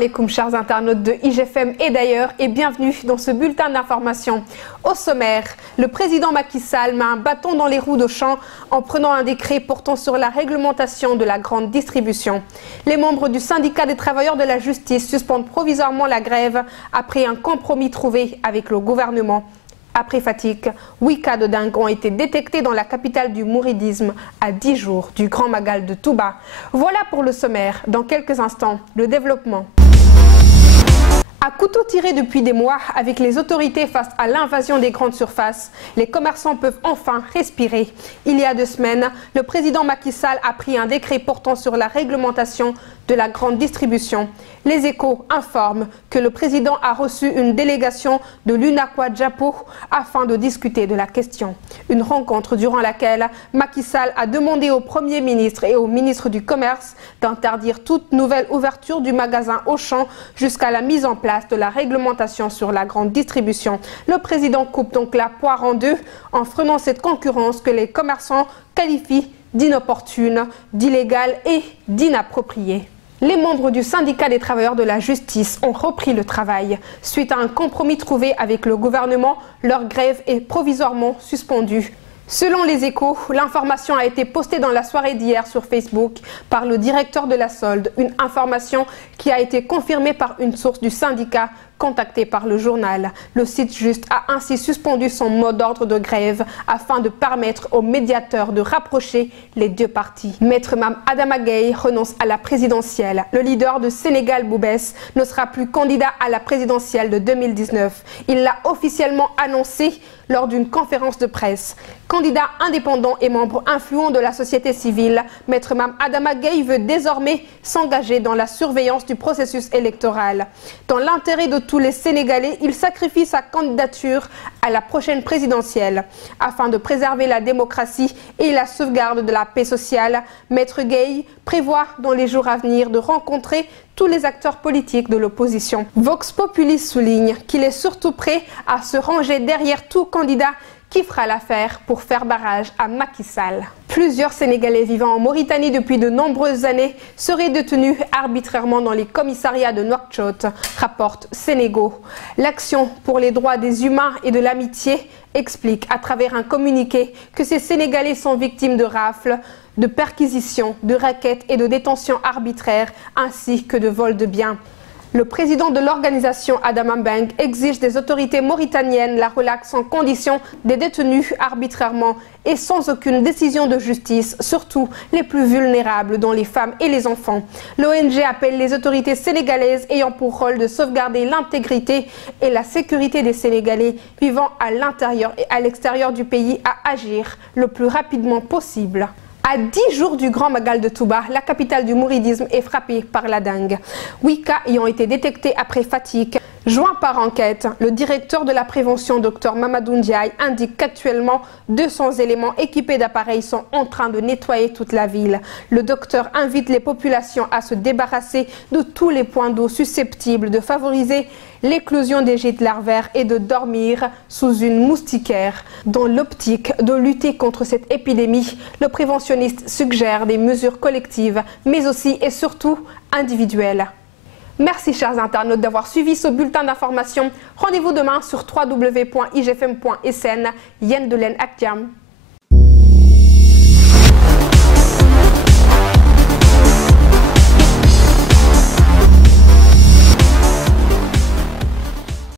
alaikum chers internautes de IGFM et d'ailleurs et bienvenue dans ce bulletin d'information. Au sommaire, le président Macky Sall met un bâton dans les roues d'Auchan en prenant un décret portant sur la réglementation de la grande distribution. Les membres du syndicat des travailleurs de la justice suspendent provisoirement la grève après un compromis trouvé avec le gouvernement. Après fatigue, 8 cas de dengue ont été détectés dans la capitale du mouridisme à 10 jours du Grand Magal de Touba. Voilà pour le sommaire. Dans quelques instants, le développement. À couteau tiré depuis des mois avec les autorités face à l'invasion des grandes surfaces, les commerçants peuvent enfin respirer. Il y a 2 semaines, le président Macky Sall a pris un décret portant sur la réglementation de la grande distribution. Les Échos informent que le président a reçu une délégation de l'UNACOIS Japo afin de discuter de la question. Une rencontre durant laquelle Macky Sall a demandé au Premier ministre et au ministre du Commerce d'interdire toute nouvelle ouverture du magasin Auchan jusqu'à la mise en place de la réglementation sur la grande distribution. Le président coupe donc la poire en deux en freinant cette concurrence que les commerçants qualifient d'inopportune, d'illégale et d'inappropriée. Les membres du syndicat des travailleurs de la justice ont repris le travail. Suite à un compromis trouvé avec le gouvernement, leur grève est provisoirement suspendue. Selon les Échos, l'information a été postée dans la soirée d'hier sur Facebook par le directeur de la solde, une information qui a été confirmée par une source du syndicat contacté par le journal. Le site Juste a ainsi suspendu son mot d'ordre de grève afin de permettre aux médiateurs de rapprocher les deux parties. Maître Mame Adama Gaye renonce à la présidentielle. Le leader de Sénégal Boubès ne sera plus candidat à la présidentielle de 2019. Il l'a officiellement annoncé lors d'une conférence de presse. Candidat indépendant et membre influent de la société civile, Maître Mame Adama Gaye veut désormais s'engager dans la surveillance du processus électoral. Dans l'intérêt de tous les Sénégalais, il sacrifie sa candidature à la prochaine présidentielle. Afin de préserver la démocratie et la sauvegarde de la paix sociale, Maître Gaye prévoit dans les jours à venir de rencontrer tous les acteurs politiques de l'opposition. Vox Populi souligne qu'il est surtout prêt à se ranger derrière tout candidat qui fera l'affaire pour faire barrage à Macky Sall. Plusieurs Sénégalais vivant en Mauritanie depuis de nombreuses années seraient détenus arbitrairement dans les commissariats de Nouakchott, rapporte Sénégo. L'Action pour les droits des humains et de l'amitié explique à travers un communiqué que ces Sénégalais sont victimes de rafles, de perquisitions, de rackets et de détentions arbitraires ainsi que de vols de biens. Le président de l'organisation Adama Mbeng exige des autorités mauritaniennes la relaxe en condition des détenus arbitrairement et sans aucune décision de justice, surtout les plus vulnérables dont les femmes et les enfants. L'ONG appelle les autorités sénégalaises ayant pour rôle de sauvegarder l'intégrité et la sécurité des Sénégalais vivant à l'intérieur et à l'extérieur du pays à agir le plus rapidement possible. À 10 jours du Grand Magal de Touba, la capitale du mouridisme est frappée par la dengue. 8 cas y ont été détectés après fatigue. Joint par enquête, le directeur de la prévention, Dr Mamadou Ndiaye, indique qu'actuellement 200 éléments équipés d'appareils sont en train de nettoyer toute la ville. Le docteur invite les populations à se débarrasser de tous les points d'eau susceptibles de favoriser l'éclosion des gîtes larvaires et de dormir sous une moustiquaire. Dans l'optique de lutter contre cette épidémie, le préventionniste suggère des mesures collectives, mais aussi et surtout individuelles. Merci chers internautes d'avoir suivi ce bulletin d'information. Rendez-vous demain sur www.igfm.sn. Yen de len ak jam.